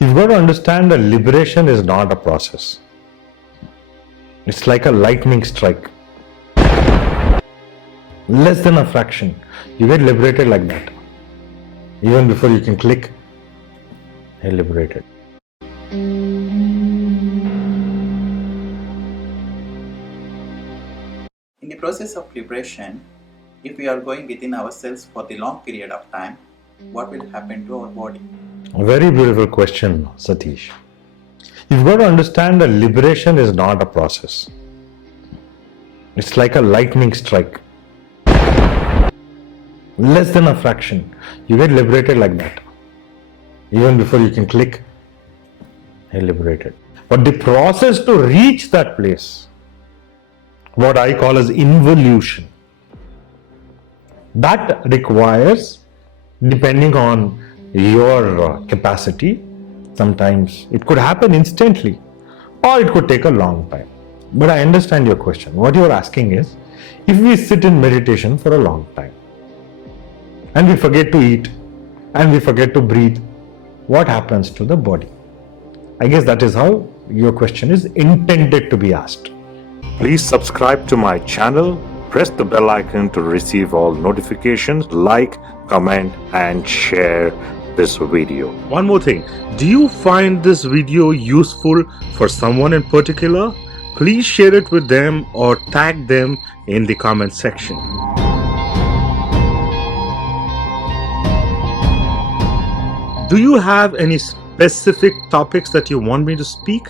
You've got to understand that liberation is not a process. It's like a lightning strike. Less than a fraction. You get liberated like that. Even before you can click, you're liberated. In the process of liberation, if we are going within ourselves for the long period of time, what will happen to our body? A very beautiful question, Satish. You've got to understand that liberation is not a process. It's like a lightning strike. Less than a fraction. You get liberated like that. Even before you can click, you're liberated. But the process to reach that place, what I call as involution, that requires, depending on your capacity, sometimes it could happen instantly or it could take a long time. But I understand your question. What you're asking is, if we sit in meditation for a long time and we forget to eat and we forget to breathe, what happens to the body? I guess that is how your question is intended to be asked. Please subscribe to my channel, press the bell icon to receive all notifications, like, comment and share this video. One more thing, do you find this video useful for someone in particular? Please share it with them or tag them in the comment section. Do you have any specific topics that you want me to speak?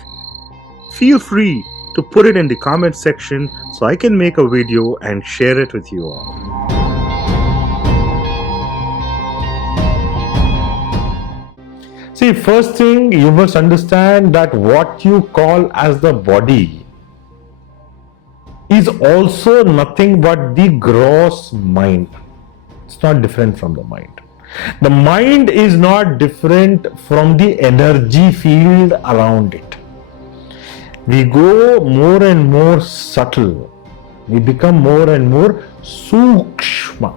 Feel free to put it in the comment section so I can make a video and share it with you all. See, first thing you must understand that what you call as the body is also nothing but the gross mind. It's not different from the mind. The mind is not different from the energy field around it. We go more and more subtle. We become more and more sukshma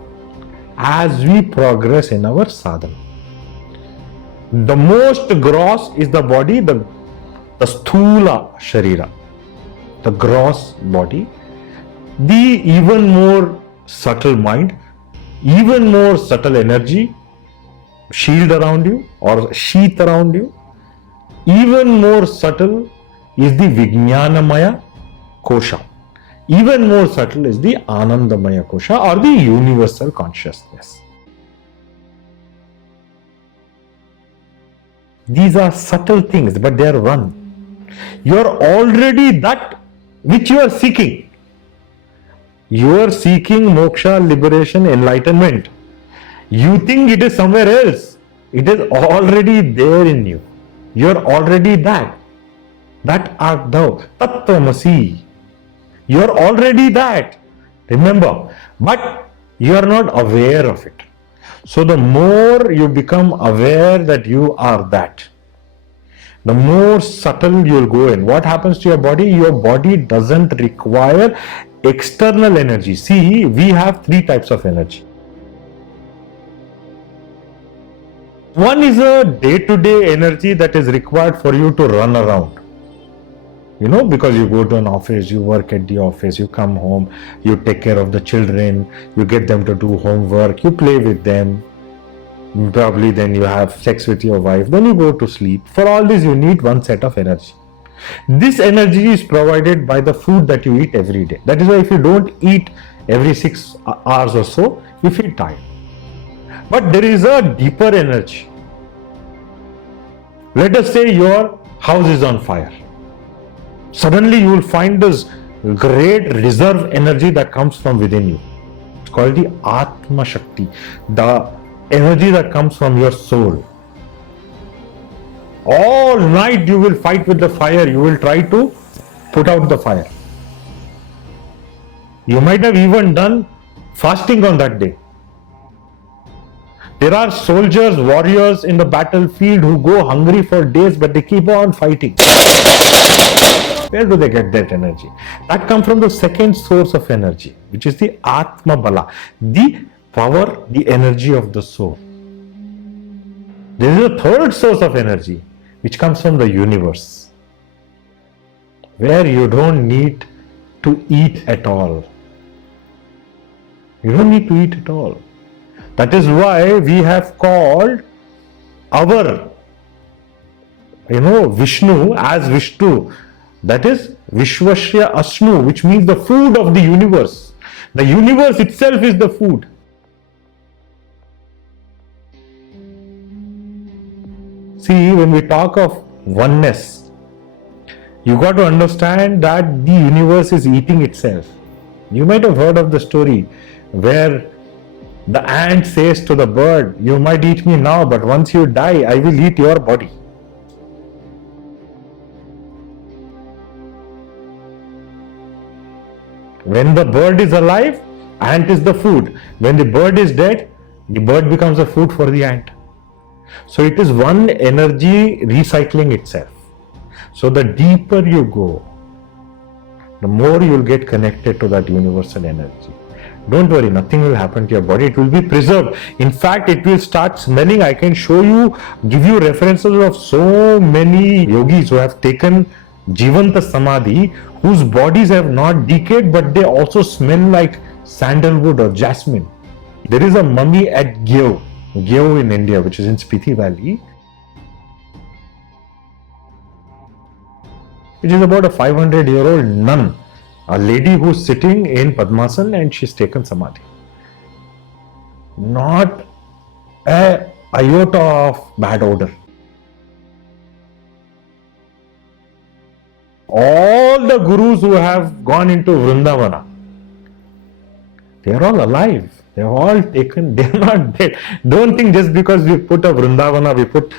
as we progress in our sadhana. The most gross is the body, the sthula sharira, the gross body. The even more subtle mind, even more subtle energy, shield around you or sheath around you, even more subtle is the Vijnanamaya Kosha. Even more subtle is the Anandamaya Kosha or the universal consciousness. These are subtle things, but they are one. You are already that which you are seeking. You are seeking moksha, liberation, enlightenment. You think it is somewhere else. It is already there in you. You are already that. That art thou. Tattvamasi. You are already that. Remember. But you are not aware of it. So the more you become aware that you are that, the more subtle you will go in. What happens to your body? Your body doesn't require external energy. See, we have three types of energy. One is a day-to-day energy that is required for you to run around. You know, because you go to an office, you work at the office, you come home, you take care of the children, you get them to do homework, you play with them. Probably then you have sex with your wife, then you go to sleep. For all this, you need one set of energy. This energy is provided by the food that you eat every day. That is why if you don't eat every 6 hours or so, you feel tired. But there is a deeper energy. Let us say your house is on fire. Suddenly you will find this great reserve energy that comes from within you. It's called the Atma Shakti, the energy that comes from your soul. All night you will fight with the fire. You will try to put out the fire. You might have even done fasting on that day. There are soldiers, warriors in the battlefield who go hungry for days, but they keep on fighting. Where do they get that energy? That comes from the second source of energy, which is the Atma Bala, the power, the energy of the soul. There is a third source of energy, which comes from the universe, where you don't need to eat at all. You don't need to eat at all. That is why we have called our, Vishnu as Vishnu. That is Vishwasya Asnu, which means the food of the universe. The universe itself is the food. See, when we talk of oneness, you got to understand that the universe is eating itself. You might have heard of the story where the ant says to the bird, "You might eat me now, but once you die, I will eat your body." When the bird is alive, ant is the food. When the bird is dead, the bird becomes a food for the ant. So it is one energy recycling itself. So the deeper you go, the more you will get connected to that universal energy. Don't worry, nothing will happen to your body. It will be preserved. In fact, it will start smelling. I can show you, give you references of so many yogis who have taken Jivanta Samadhi, whose bodies have not decayed, but they also smell like sandalwood or jasmine. There is a mummy at Gyeo in India, which is in Spiti Valley, which is about a 500-year-old nun, a lady who's sitting in Padmasana and she's taken Samadhi. Not a iota of bad odor. All the gurus who have gone into Vrindavana, they are all alive. They are all taken. They are not dead. Don't think just because we put a Vrindavana, we put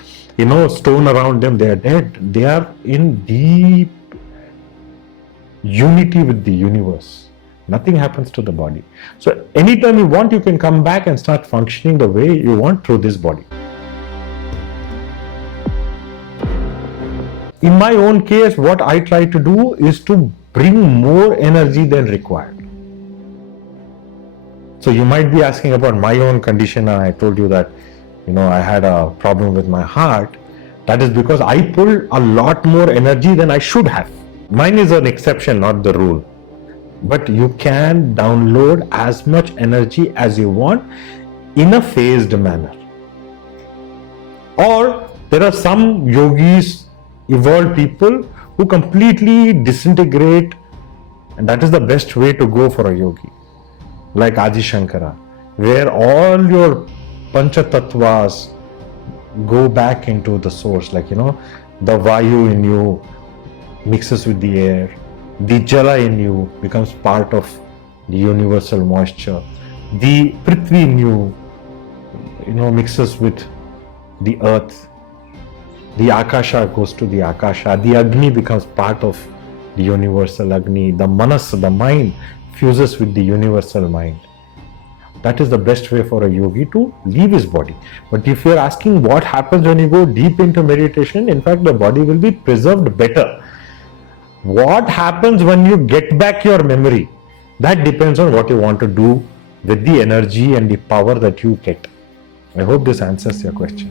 stone around them, they are dead. They are in deep unity with the universe. Nothing happens to the body. So anytime you want, you can come back and start functioning the way you want through this body. In my own case, what I try to do is to bring more energy than required. So you might be asking about my own condition, and I told you that I had a problem with my heart. That is because I pulled a lot more energy than I should have. Mine is an exception, not the rule. But you can download as much energy as you want in a phased manner. Or there are some yogis, evolved people who completely disintegrate, and that is the best way to go for a yogi. Like Adi Shankara, where all your Pancha Tattvas go back into the source, like the Vayu in you mixes with the air, the Jala in you becomes part of the universal moisture, the Prithvi in you mixes with the earth, the Akasha goes to the Akasha, the Agni becomes part of the universal Agni, the Manas, the mind, fuses with the universal mind. That is the best way for a yogi to leave his body. But if you are asking what happens when you go deep into meditation, in fact the body will be preserved better. What happens when you get back your memory? That depends on what you want to do with the energy and the power that you get. I hope this answers your question.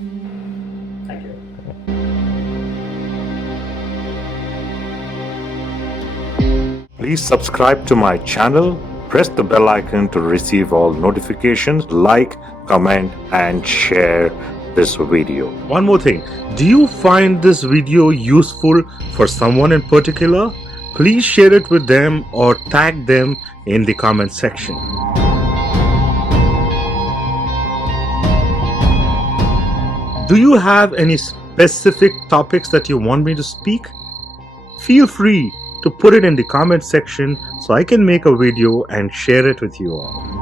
Thank you. Please subscribe to my channel, press the bell icon to receive all notifications, like, comment and share this video. One more thing, do you find this video useful for someone in particular? Please share it with them or tag them in the comment section. Do you have any specific topics that you want me to speak? Feel free to put it in the comment section so I can make a video and share it with you all.